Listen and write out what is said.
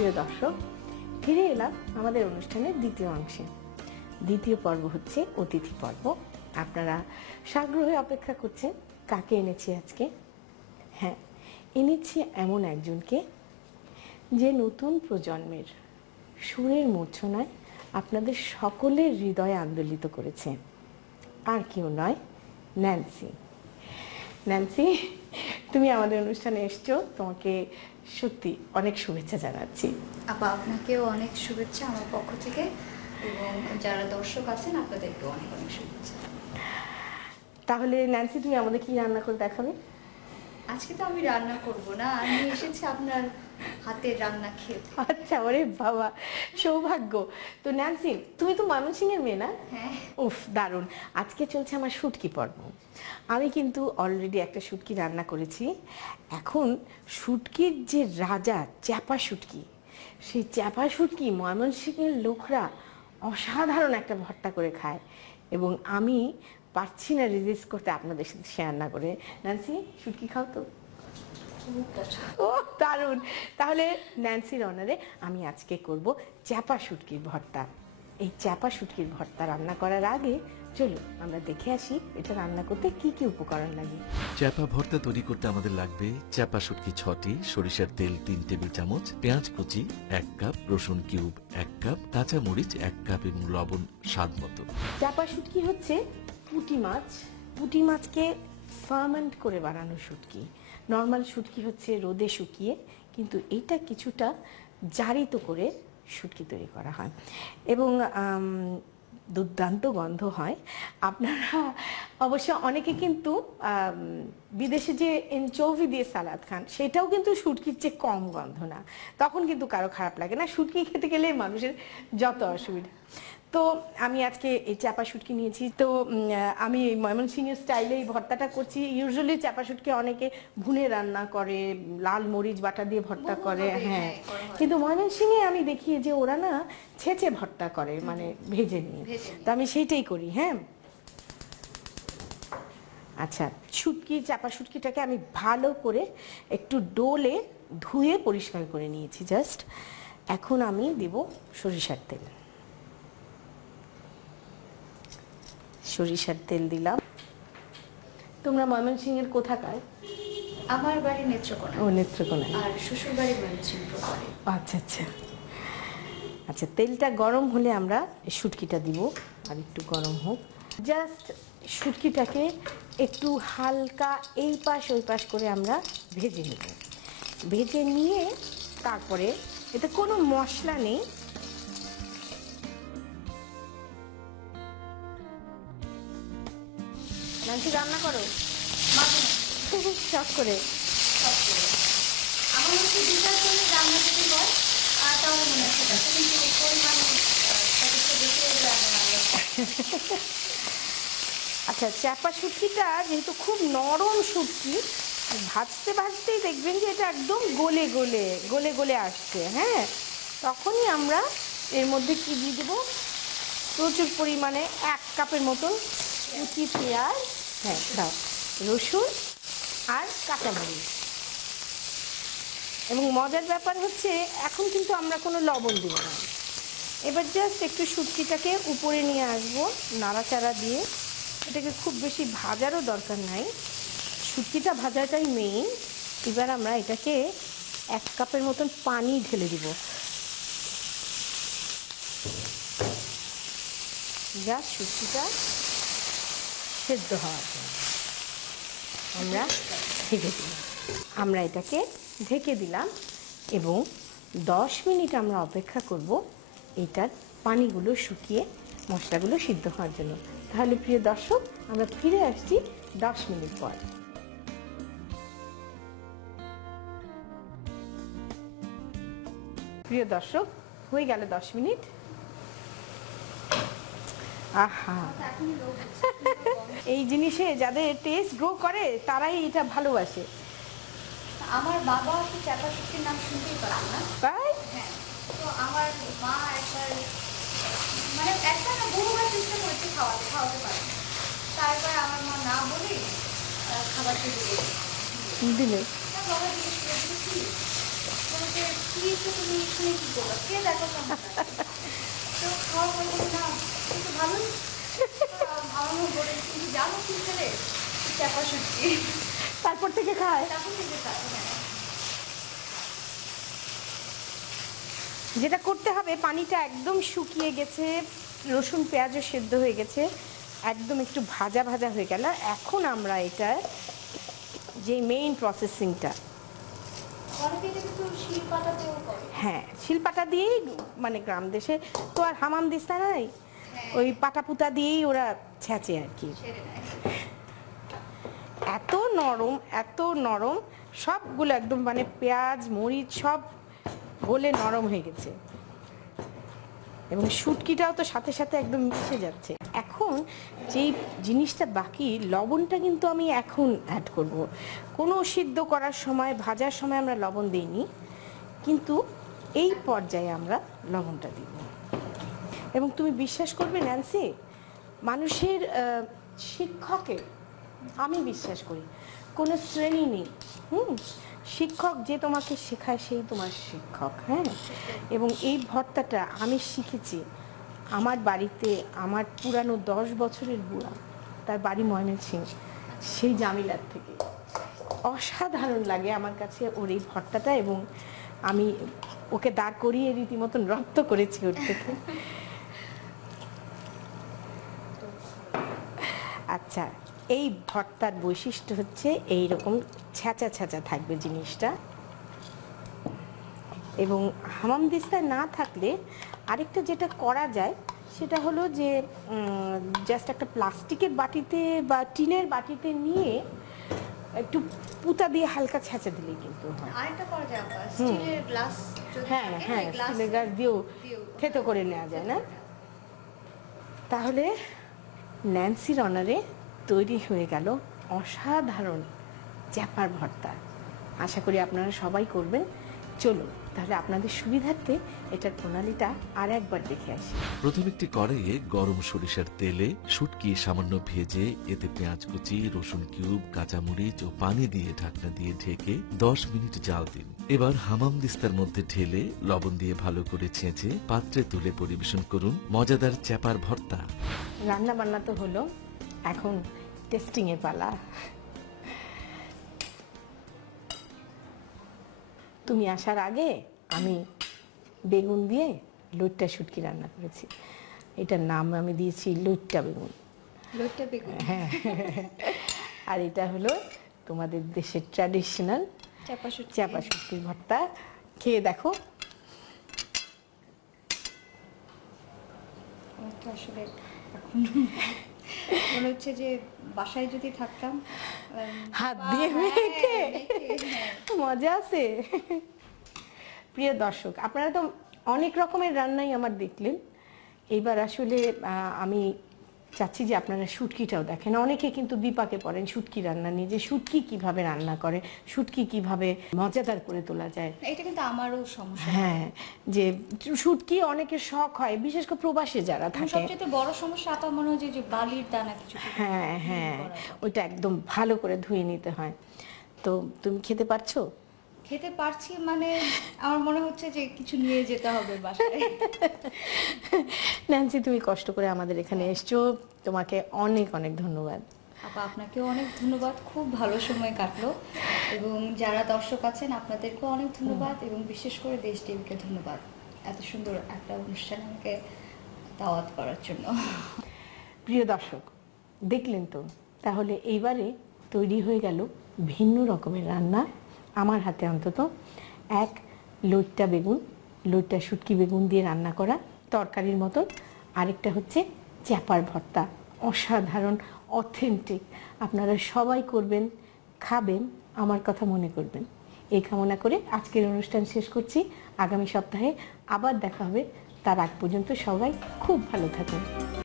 প্রিয় দর্শক, ফিরে এলাম আমাদের অনুষ্ঠানের দ্বিতীয় অংশে। দ্বিতীয় পর্ব হচ্ছে অতিথি পর্ব। আপনারা সাগ্রহে অপেক্ষা করছেন কাকে এনেছি আজকে। হ্যাঁ, এনেছি এমন একজনকে যে নতুন প্রজন্মের সুরের মূর্ছনায় আপনাদের সকলের হৃদয় আন্দোলিত করেছে। আর কেউ নয়, ন্যান্সি। ন্যান্সি, তুমি আমাদের অনুষ্ঠানে এসছো, তোমাকে সত্যি অনেক শুভেচ্ছা জানাচ্ছি। আপা, আপনাকেও অনেক শুভেচ্ছা আমার পক্ষ থেকে, এবং যারা দর্শক আছেন আপনাদেরকেও অনেক অনেক শুভেচ্ছা। তাহলে ন্যান্সি, তুমি আমাদের কি রান্না করে দেখাবে? আজকে তো আমি রান্না করব না, আমি এসেছি আপনার হাতের রান্না খেতে। আচ্ছা, ওরে বাবা, সৌভাগ্য। তো ন্যান্সি, তুমি তো ময়মনসিংহের মেয়ে না? হ্যাঁ। উফ, দারুণ। আজকে চলছে আমার শুটকি পর্ব। আমি কিন্তু অলরেডি একটা শুটকি রান্না করেছি। এখন শুটকির যে রাজা চ্যাপা শুটকি, সেই চ্যাপা শুটকি ময়মনসিংহের লোকরা অসাধারণ একটা ভর্তা করে খায়, এবং আমি পারছি না রিজিস্ট করতে আপনাদের সাথে শেয়ার না করে। ন্যান্সি, শুটকি খাও তো? ও দারুণ। তাহলে ন্যান্সির অনারে আমি আজকে করব চ্যাপা শুটকির ভর্তা। এই চ্যাপা শুটকির ভর্তা রান্না করার আগে চলুন আমরা দেখে আসি এটা রান্না করতে কি কি উপকরণ লাগে। চ্যাপা ভর্তা তৈরি করতে আমাদের লাগবে চ্যাপা শুটকি 6টি, সরিষার তেল 3 টেবিল চামচ, পেঁয়াজ কুচি 1 কাপ, রসুন কিউব 1 কাপ, কাঁচা মরিচ 1 কাপ এবং লবণ স্বাদ মতো। চ্যাপা শুটকি হচ্ছে পুঁটি মাছ। পুঁটি মাছকে ফার্মেন্ট করে বানানো শুটকি। নর্মাল শুটকি হচ্ছে রোদে শুকিয়ে, কিন্তু এইটা কিছুটা জারিত করে শুটকি তৈরি করা হয় এবং দুর্দান্ত গন্ধ হয়। আপনারা অবশ্য অনেকে কিন্তু বিদেশে যে এনচোভি দিয়ে সালাদ খান, সেটাও কিন্তু শুটকির চেয়ে কম গন্ধ না। তখন কিন্তু কারো খারাপ লাগে না। শুটকি খেতে গেলে মানুষের যত অসুবিধা। তো আমি আজকে এই চাপা শুটকি নিয়েছি। তো আমি ময়মনসিংহের স্টাইলে এই ভর্তাটা করছি। ইউজুয়ালি চাপা শুটকি অনেকে ভুনে রান্না করে, লাল মরিচ বাটা দিয়ে ভর্তা করে। হ্যাঁ, কিন্তু ময়মনসিংহে আমি দেখি যে ওরা না ছেঁচে ভর্তা করে, মানে ভেজে নিয়ে। তো আমি সেইটাই করি। হ্যাঁ, আচ্ছা, শুটকি চাপা শুটকিটাকে আমি ভালো করে একটু ডোলে ধুয়ে পরিষ্কার করে নিয়েছি জাস্ট। এখন আমি দেব সরিষার তেল। সরিষার তেল দিলাম। তোমরা ময়মনসিংহের কোথাকার? আমার বাড়ি নেত্রকোনা। ও, নেত্রকোনা। আর শ্বশুর বাড়ি ময়মনসিংহ। আচ্ছা আচ্ছা আচ্ছা, তেলটা গরম হলে আমরা শুটকিটা দিব। আর একটু গরম হোক। জাস্ট শুটকিটাকে একটু হালকা এই পাশ ওই পাশ করে আমরা ভেজে নেব। ভেজে নিয়ে তারপরে এতে কোনো মশলা নেই। নাকি রান্না করো শখ করে? আমার হচ্ছে দুটার জন্য রান্না যদি হয় তাহলে মনে হচ্ছে কিন্তু পরিমাণ আচ্ছা, চ্যাপা শুটকিটা যেহেতু খুব নরম শুটকি, ভাজতে ভাজতেই দেখবেন যে এটা একদম গলে গলে গলে গলে আসছে। হ্যাঁ, তখনই আমরা এর মধ্যে কি দিয়ে দেবো, প্রচুর পরিমাণে 1 কাপের মতন কুচি পেঁয়াজ, হ্যাঁ দাও, রসুন আর কাঁচামরিচ। এবং মজার ব্যাপার হচ্ছে এখন কিন্তু আমরা কোনো লবণ দেব না। এবার জাস্ট একটু শুটকিটাকে উপরে নিয়ে আসবো নাড়াচাড়া দিয়ে। এটাকে খুব বেশি ভাজারও দরকার নাই, শুটকিটা ভাজাটাই মেইন। এবার আমরা এটাকে 1 কাপের মতন পানি ঢেলে দিব, জাস্ট শুটকিটা সেদ্ধ হওয়ার জন্য। আমরা এটাকে ঢেকে দিলাম এবং 10 মিনিট আমরা অপেক্ষা করব এটার পানিগুলো শুকিয়ে মশলাগুলো সিদ্ধ হওয়ার জন্য। তাহলে প্রিয় দর্শক, আমরা ফিরে আসছি 10 মিনিট পর। প্রিয় দর্শক, হয়ে গেল 10 মিনিট। আহা, এই জিনিসে যাদের টেস্ট গ্রো করে তারাই এটা ভালোবাসে। আমার বাবা তো চ্যাপা শুটকির নাম শুনতেই পারেন না। তাই? হ্যাঁ, তো আমার মা একবার মানে একটা না বহুবার চেষ্টা করেছে খাওয়াতে পারে। তারপর আমার মা না বলে খাবারটা দিলে দিলে বাবা জিজ্ঞেস করেছিল কি তোমাকে কি তুমি শুনে কি করবো, কে দেখো কেমন লাগে। তো খাওয়ার পরে বলি না কিন্তু ভালোই ভালো বলে, কিন্তু জানো কি ছেলে চাপা শুটকি, তারপর থেকে খায়। তখন থেকে খায়। হ্যাঁ যেটা করতে হবে, পানিটা একদম শুকিয়ে গেছে, রসুন পেঁয়াজও সেদ্ধ হয়ে গেছে, একদম একটু ভাজা ভাজা হয়ে গেল। এখন আমরা এটা যে মেইন প্রসেসিংটা, অনেকে এটা কিন্তু শিল পাতাতেও করে। হ্যাঁ শিলপাটা দিয়েই, মানে গ্রাম দেশে তো আর হামাম দিস্তা নাই, ওই পাটা পুতা দিয়েই ওরা ছেঁচে আর কি। ছেড়ে দেয়। এত নরম, এত নরম, সবগুলো একদম মানে পেঁয়াজ মরিচ সব গলে নরম হয়ে গেছে, এবং শুটকিটাও তো সাথে সাথে একদম মিশে যাচ্ছে। এখন যেই জিনিসটা বাকি, লবণটা কিন্তু আমি এখন অ্যাড করব। কোনো সিদ্ধ করার সময়, ভাজার সময় আমরা লবণ দিইনি, কিন্তু এই পর্যায়ে আমরা লবণটা দিব। এবং তুমি বিশ্বাস করবে ন্যান্সি, মানুষের শিক্ষকের, আমি বিশ্বাস করি কোনো শ্রেণী নেই। শিক্ষক যে তোমাকে শেখায় সেই তোমার শিক্ষক। হ্যাঁ, এবং এই ভর্তাটা আমি শিখেছি আমার বাড়িতে, আমার পুরানো 10 বছরের বুড়া, তার বাড়ি ময়মনসিংহ, সেই জামিলার থেকে। অসাধারণ লাগে আমার কাছে ওর এই ভর্তাটা, এবং আমি ওকে দাঁড় করিয়ে রীতিমতন রপ্ত করেছি ওর থেকে। আচ্ছা, এই ভর্তার বৈশিষ্ট্য হচ্ছে এই রকম ছ্যাঁচা ছ্যাঁচা থাকবে জিনিসটা, এবং হামাম দিস্তা না থাকলে আরেকটা যেটা করা যায় সেটা হলো যে জাস্ট একটা প্লাস্টিকের বাটিতে বা টিনের বাটিতে নিয়ে একটু পুতা দিয়ে হালকা ছ্যাঁচা দিলেই কিন্তু হয়। আরেকটা করা যায় আবার, স্টিলের গ্লাস যদি হ্যাঁ থাকে, হ্যাঁ, ওই গ্লাস স্টিলের গ্লাস দিয়েও দিয়েও থেতো করে নেওয়া যায় না? তাহলে ন্যান্সির অনারে তৈরি হয়ে গেল অসাধারণ চ্যাপার ভর্তা। আশা করি আপনারা সবাই করবেন। চলুন তাহলে আপনাদের সুবিধার্থে এটার প্রণালীটা আর একবার দেখে আসি। প্রথম একটি কড়াইয়ে গরম সরিষার তেলে শুটকি সামান্য ভেজে এতে পেঁয়াজ কুচি, রসুন কিউব, কাঁচামরিচ ও পানি দিয়ে ঢাকনা দিয়ে ঢেকে 10 মিনিট জাল দিন। এবার হামাম দিস্তার মধ্যে ঢেলে লবণ দিয়ে ভালো করে ছেঁচে পাত্রে তুলে পরিবেশন করুন মজাদার চ্যাপার ভর্তা। রান্না বান্না তো হলো, এখন টেস্টিং এর পালা। তুমি আসার আগে আমি বেগুন দিয়ে লইট্টা শুটকি রান্না করেছি। এটার নাম আমি দিয়েছি লইট্টা বেগুন। লোটটা বেগুন, হ্যাঁ, আর এটা হলো তোমাদের দেশের ট্র্যাডিশনাল চাপা শুটকি। চাপা শুটকির ভর্তা। খেয়ে দেখো। আমার তো আসলে এখন মনে হচ্ছে যে বাসায় যদি থাকতাম, হাত দিয়ে হ্যাঁ, মেখে হ্যাঁ। মজা আছে। প্রিয় দর্শক, আপনারা তো অনেক রকমের রান্নাই আমার দেখলেন। এইবার আসলে আমি চাচ্ছি যে আপনারা শুটকিটাও দেখেন। অনেকে কিন্তু বিপাকে পড়েন শুটকি রান্না নিয়ে, যে শুটকি কিভাবে রান্না করে, শুটকি কিভাবে মজাদার করে তোলা যায়। এটা কিন্তু আমারও সমস্যা। হ্যাঁ, যে শুটকি অনেকের শখ হয়, বিশেষ করে প্রবাসে যারা এবং থাকে। সবচেয়ে বড় সমস্যা আমার মনে হয় যে বালির দানা কিছু কিছু হ্যাঁ হ্যাঁ, করা যায়। ওইটা একদম ভালো করে ধুয়ে নিতে হয়। তো তুমি খেতে পারছো? খেতে পারছি মানে আমার মনে হচ্ছে যে কিছু নিয়ে যেতে হবে বাসায়। ন্যান্সি, তুমি কষ্ট করে আমাদের এখানে এসছো, তোমাকে অনেক অনেক ধন্যবাদ। আপা আপনাকেও অনেক ধন্যবাদ, খুব ভালো সময় কাটলো। এবং যারা দর্শক আছেন আপনাদেরকেও অনেক ধন্যবাদ, এবং বিশেষ করে দেশ টিভিকে ধন্যবাদ এত সুন্দর একটা অনুষ্ঠানে আমাকে দাওয়াত করার জন্য। প্রিয় দর্শক, দেখলেন তো, তাহলে এইবারে তৈরি হয়ে গেল ভিন্ন রকমের রান্না আমার হাতে, অন্তত এক লইট্টা বেগুন, লইট্টা শুটকি বেগুন দিয়ে রান্না করা তরকারির মতন, আরেকটা হচ্ছে চ্যাপার ভর্তা। অসাধারণ, অথেন্টিক। আপনারা সবাই করবেন, খাবেন, আমার কথা মনে করবেন। এই কামনা করে আজকের অনুষ্ঠান শেষ করছি। আগামী সপ্তাহে আবার দেখা হবে। তার আগ পর্যন্ত সবাই খুব ভালো থাকুন।